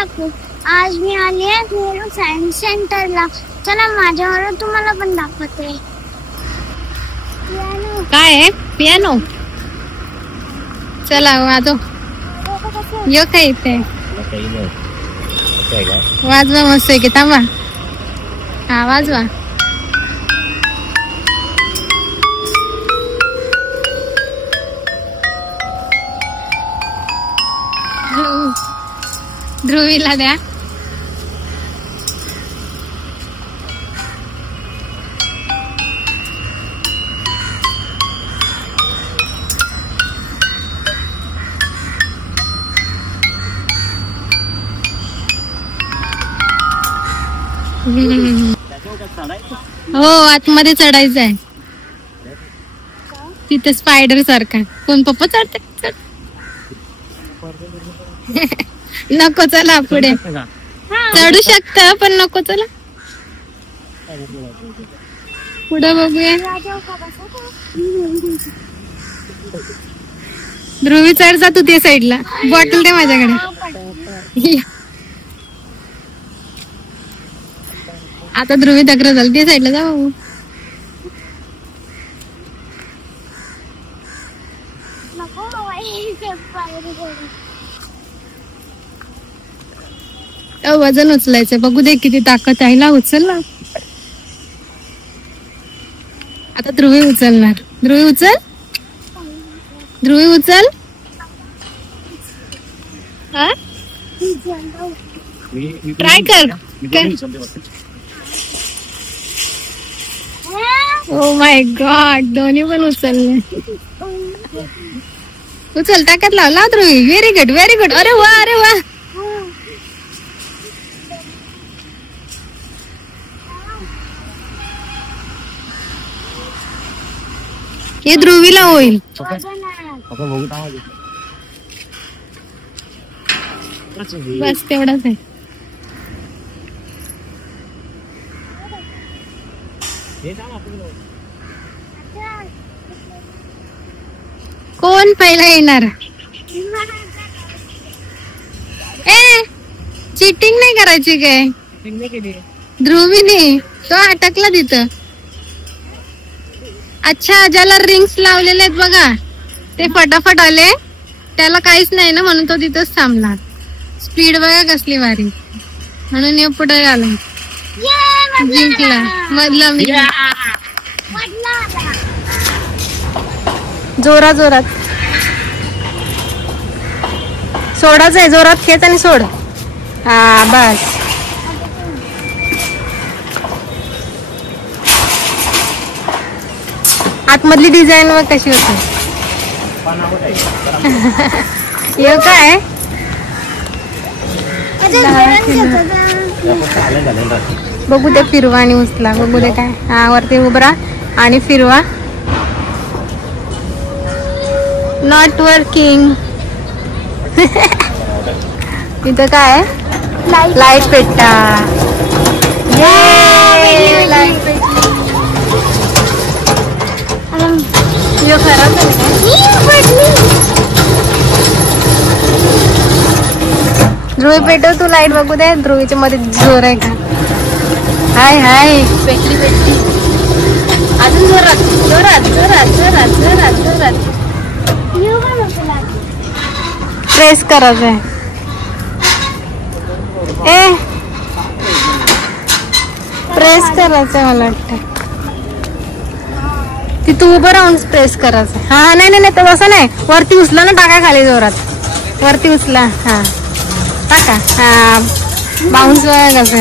शकू. आज मी आली आहे नेहरू सायन्स सेंटरला. चला माझ्यावर तुम्हाला पण दाखवते. काय आहे? पियानो. चला वाजव. यो काय इथे वाजवा मस्त आहे की. थांबा. हा वाजवा. ध्रुवीला द्या. हो आतमध्ये चढायचं आहे. तिथे स्पायडर सारखा. कोण पप्पा चढते? नको चला पुढे. चढू शकता पण नको. चला पुढे बघूया. ध्रुवी चढ जा तू त्या साईडला. बॉटल दे माझ्याकडे. आता ध्रुवी दगड झाली. त्या साईडला जा बाबू. वजन उचलायचं. बघू दे किती ताकद आहे. उचल ना. आता ध्रुवी उचलणार. ध्रुवी उचल. ध्रुवी उचल. ट्राय कर. Oh my God. दोन्ही पण उचलले. उचल. ताकद लाव Dhruvi. Very good very good. अरे वा अरे वा. हे ध्रुवीला होईल. बस तेवढाच आहे. कोण पहिला येणार? ए चिटिंग नाही करायची काय? ध्रुवीने तो अटकला तिथं. अच्छा ज्याला रिंग्स लावलेले आहेत बघा ते फटाफट आले. त्याला काहीच नाही ना म्हणून तो तिथंच थांबला. स्पीड बघा कसली भारी. म्हणून हे पुढे आला. जिंकला. मधला मी. जोरात जोरात सोडाच आहे. जोरात खेच आणि सोड. हा बस. आतमधली डिझाईन मग कशी होती? हे काय बघू दे. फिरवा आणि उचला. बघू दे काय. हा वरती उभरा आणि फिरवा. Not working. इथं काय लाईट पेटता. लाईट पेटली. खराब ध्रुवी पेटव तू लाईट. बघू दे ध्रुवीच्या मध्ये जोर आहे का. हाय हाय पेटली पेटली. अजून जोरात जोरात जोरात जोरात जोरात जोरात. प्रेस करायचं आहे. ए प्रेस करायचं मला वाटतं. तिथं उभं राहून प्रेस करायचं. हा नाही नाही नाही तसं नाही. वरती उचला ना. टाका खाली जोरात. वरती उचला. हा टाका. हा बाउन्स वगैरे कसं.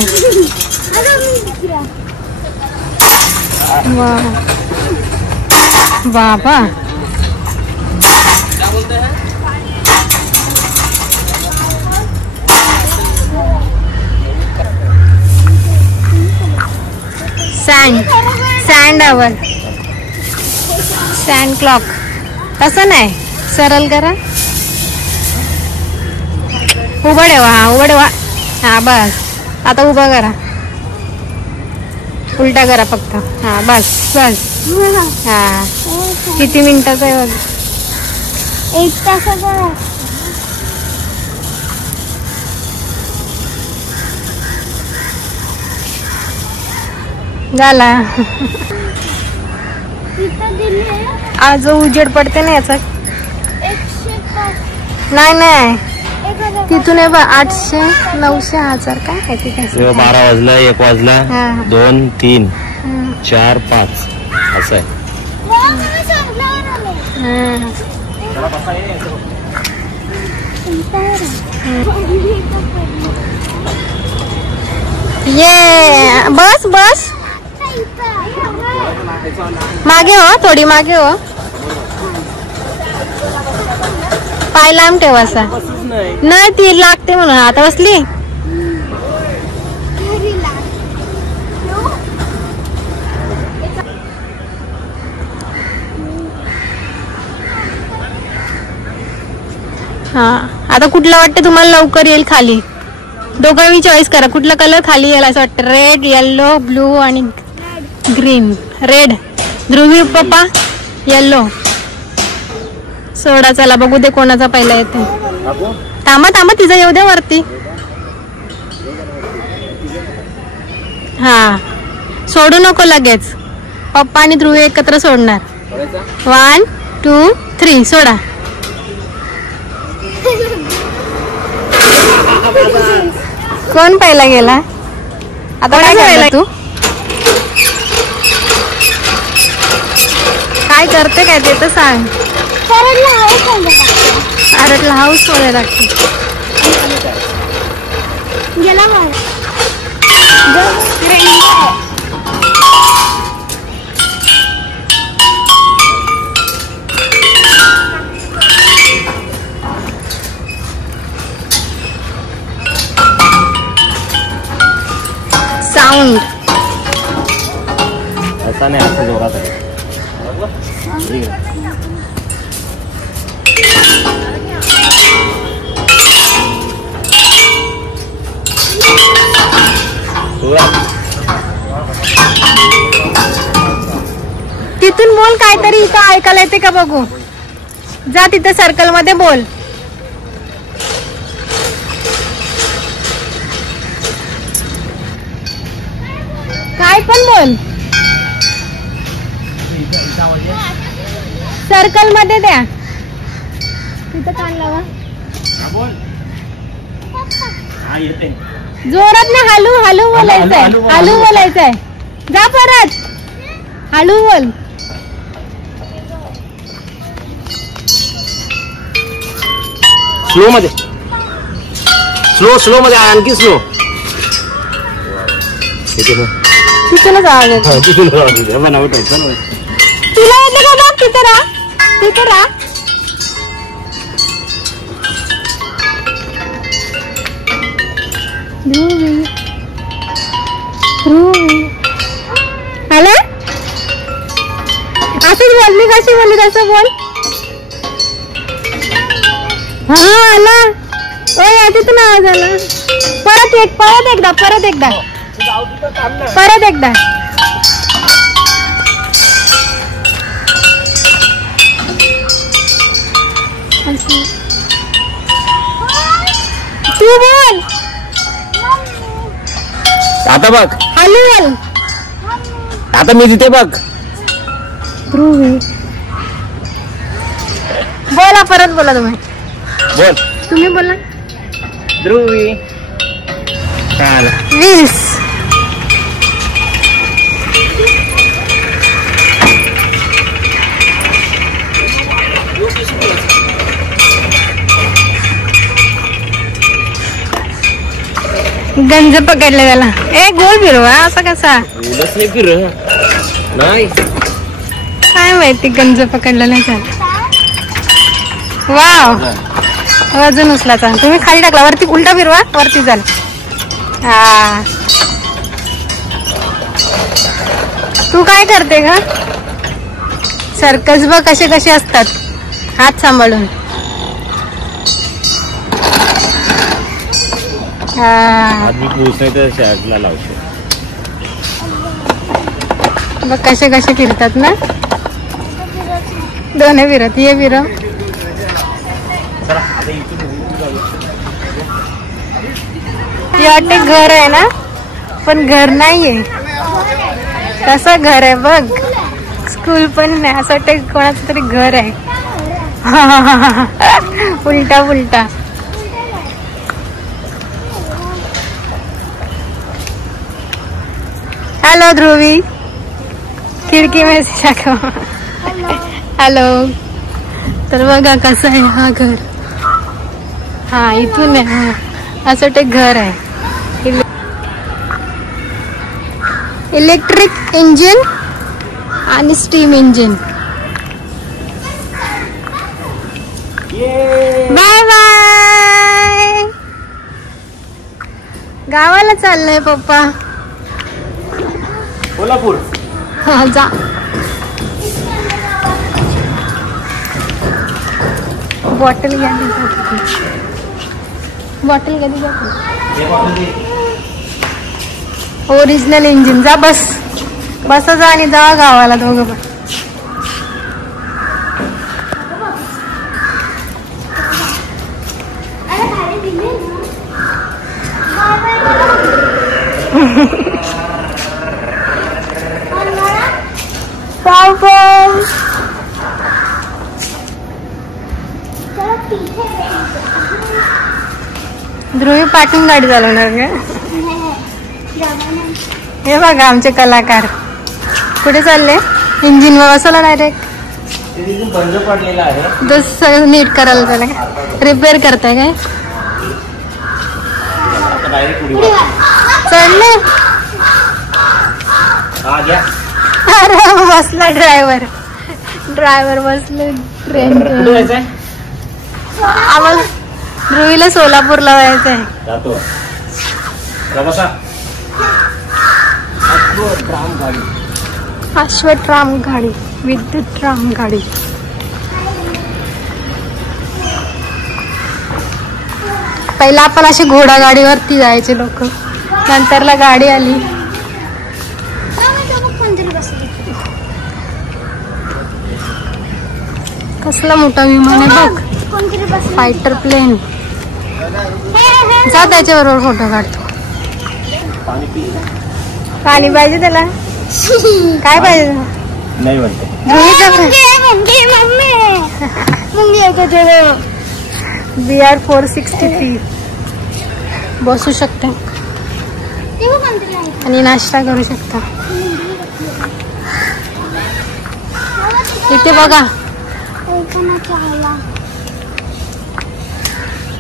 बाबा सँड आवर. Sand clock. तसं नाही. सरळ करा. उभं ठेवा. हा उभं ठेवा. हा बस. आता उभं करा. उलटा करा फक्त. हा बस बस. हा किती मिनिटाचं आहे बघ. 1 तासाचा. झाला. इथं दिले आज उजेड पडते ना याचा. 105. नाही 1000. तिथून 800 900 1000 काय आहे ते काय. 12 वाजला 1 वाजला हा. 2 3 4 5 असं आहे. मला sunflower आले. ये बस बस मागे हो, थोडी मागे हो. पाय लांब ठेव असा. नाही ती लागते म्हणून आता बसली. हा आता कुठला वाटतं तुम्हाला लवकर येईल खाली. दोघांनी चॉईस करा कुठला कलर खाली येईल असं वाटतं. रेड येल्लो ब्लू आणि ग्रीन. रेड ध्रुवी पप्पा येल्लो. सोडा चला बघू दे कोणाचा पहिला येते. थांबा थांबा तिचा येऊ दे वरती. हा सोडू नको लगेच. पप्पा आणि ध्रुवी एकत्र सोडणार. 1 2 3 सोडा. कोण पहिला गेला आता. काय करायला तू काय करते काय ते तर सांग. अरटला हाऊस मध्ये लागते. गेला साऊंड असा नाही असं जोरात आहे. तिथून बोल काहीतरी इथं ऐकायला येते का बघू. जा तिथं सर्कल मध्ये बोल. काय पण बोल. सर्कल मध्ये द्या. तिथं कान लावा. जोरात ना हलू हलू बोलायचंय. हलू बोलायचंय. जा परत हलू बोल. स्लो मध्ये स्लो मध्ये आणखी स्लो. तिथूनच आवाज येतो. तुला येते का बघ. तिथं राहा तिथं राहा. आला असंच बोल. मी कशी बोलली तसं बोल. हा आला. तिथून आवाज आला. परत एकदा परत एकदा. तू बोल. आता बघ. हलू बोल. आता मी तिथे बघ. बोला परत बोला. बोल. तुम्ही बोला. ध्रुवी व्हील्स. गंज पकडले त्याला. गोल फिरवा असा कसा. नाही काय माहिती गंज पकडलेला त्याला. वाव वजन उचलाचा. तुम्ही खाली टाकला. वरती उलटा फिरवा. वरती जाल. हा तू काय करते का. सर्कस बघ कसे कसे असतात. हात सांभाळून. बघ कसे कसे फिरतात ना. दोन्ही फिरत. ये फिरव. वाटते घर आहे ना पण घर नाहीये. कसं घर आहे बघ. स्कूल पण नाही, असं वाटतं कोणाचं तरी घर आहे. उलटा उलटा. हॅलो ध्रुवी, खिडकी में हॅलो. तर बघा कसं आहे हा घर. हा इथून आहे. हा असं ते घर आहे. इलेक्ट्रिक इंजिन आणि स्टीम इंजिन. Bye bye. गावाला चाललंय पप्पा. कोल्हापूर. हा जा. बॉटल घ्या. बॉटल कधी घ्या. Original engine. जा बस. बसा जा आणि जा गावाला दोघं पण. ध्रुवी पाठून गाडी चालवणार का? हे बघा आमचे कलाकार कुठे चालले. इंजिन वर बसवला डायरेक्ट. बंद पडलेला आहे. दस नीट करायला त्याला रिपेअर करताय काय? चढले. अरे बसला ड्रायव्हर. ड्रायव्हर बसले ट्रेन. आम्हाला ध्रुवीला सोलापूरला जायचं आहे. अश्वट्राम गाडी, विद्युत राम गाडी. पहिला आपण अशी घोडा गाडीवरती जायचे लोक, नंतरला गाडी आली. कसला मोठा विमान आहे बघ. Fighter plane. जा त्याच्याबरोबर फोटो काढतो. पाणी पाहिजे त्याला. काय पाहिजे? नाही म्हणते. BR 463 बसू शकते आणि नाश्ता करू शकता. इथे बघा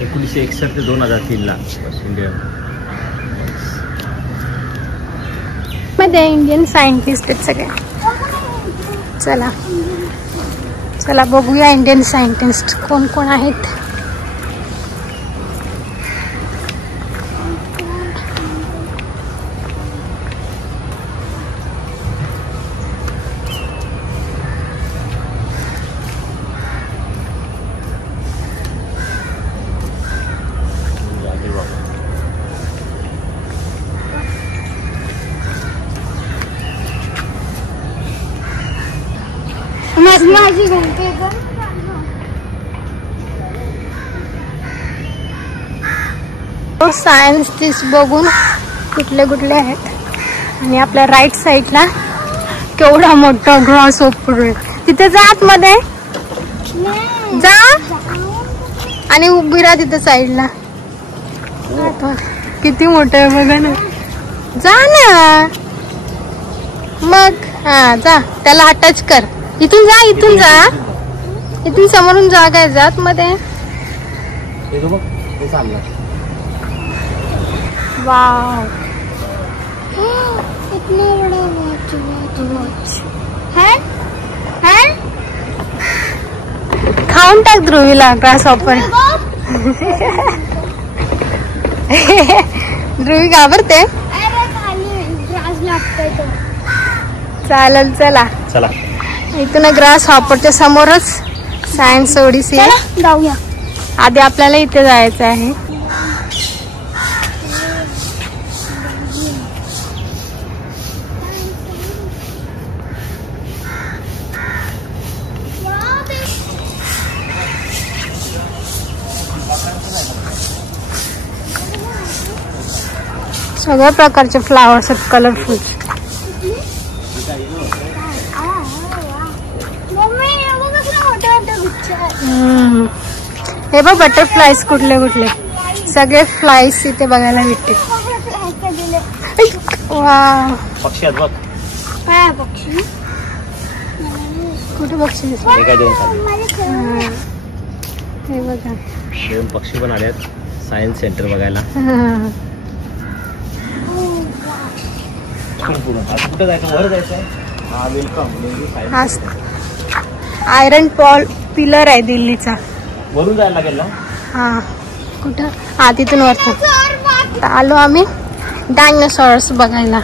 1961 ते 2003 ला इंडिया मध्ये इंडियन सायंटिस्ट आहेत सगळे. चला चला बघूया इंडियन सायंटिस्ट कोण कोण आहेत. माझी घंटे सायन्टिस्ट बघून कुठले कुठले आहेत. आणि आपल्या राईट साईडला केवढा मोठा ग्रास होपर आहे. तिथे जा आतमध्ये जा आणि उभी राहा तिथे साईडला. किती मोठं आहे बघा ना. जा ना मग. हा जा त्याला टच कर. इथून जा, इथून जा, इथून समोरून जा. काय जात मध्ये. वाव इतना बड़ा वॉच है. खाऊन टाक ध्रुवीला ग्रास हॉपर. ध्रुवी घाबरते. अरे खाली ग्रास लागतोय तो. चालेल चला. चला इथून ग्रास हॉपरच्या समोरच सायन्स ओडिसी आहे. जाऊया. आधी आपल्याला इथे जायचं आहे. सगळ्या प्रकारचे फ्लावर्स आहेत कलरफुल. मम्मी बघ कसला मोठा मोठा गुच्छ आहे. हे बघ बटरफ्लाईज कुठले कुठले सगळे फ्लाईज इथे बघायला भेटते. वा पक्षी आहेत बघ. काय पक्षी? कुठे पक्षी दिसले? हे काय दोन हे बघा दोन पक्षी पण आलेत सायन्स सेंटर बघायला. कुठं जायचं वर जायचं. हा वेलकम. आयरन पॉल पिलर आहे दिल्लीचा. वरून जायला लागेल ना. हा कुठं हा तिथून वरती आलो आम्ही डायनासॉर्स बघायला.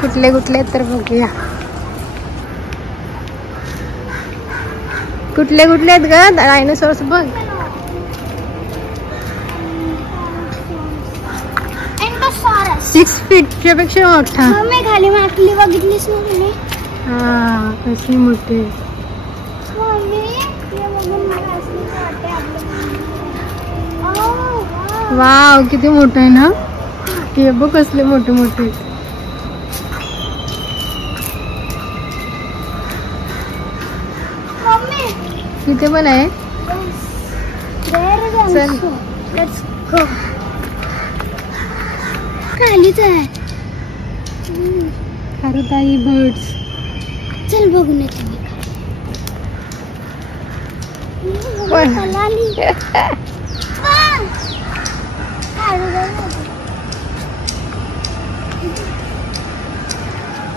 कुठले कुठले तर बघूया. कुठले कुठले आहेत ग डायनासॉर्स बघ. एंडोसॉरस 6 फीटच्या पेक्षा मोठा. मम्मी खाली माकली बघितलीस ना तुम्ही? हा कशी मोठी. मम्मी हे बघून मला असं वाटते आपलं. वाव किती मोठं आहे ना. हे बघ कसले मोठे मोठे. मम्मी इथे पण आहे. चल. Let's go. खालीच आहे. खारुताई बर्ड्स. चल बघून येते मी.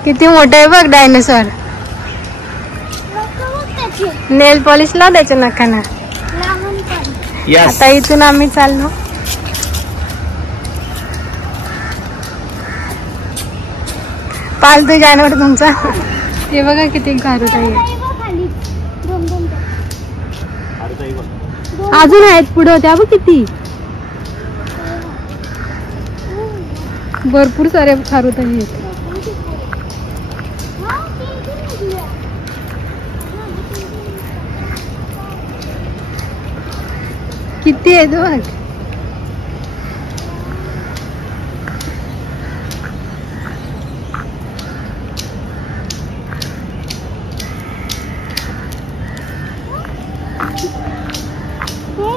किती मोठं आहे बघ डायनासॉर. नेल पॉलिश लाव त्याच्या नखाना. आता इथून आम्ही चाललो. पालतू जानवर तुमचा. ते बघा किती खारुताई आहे. अजून आहेत पुढे त्या बघ किती. भरपूर सारे खारुताई आहेत. किती आहेत बघ. हे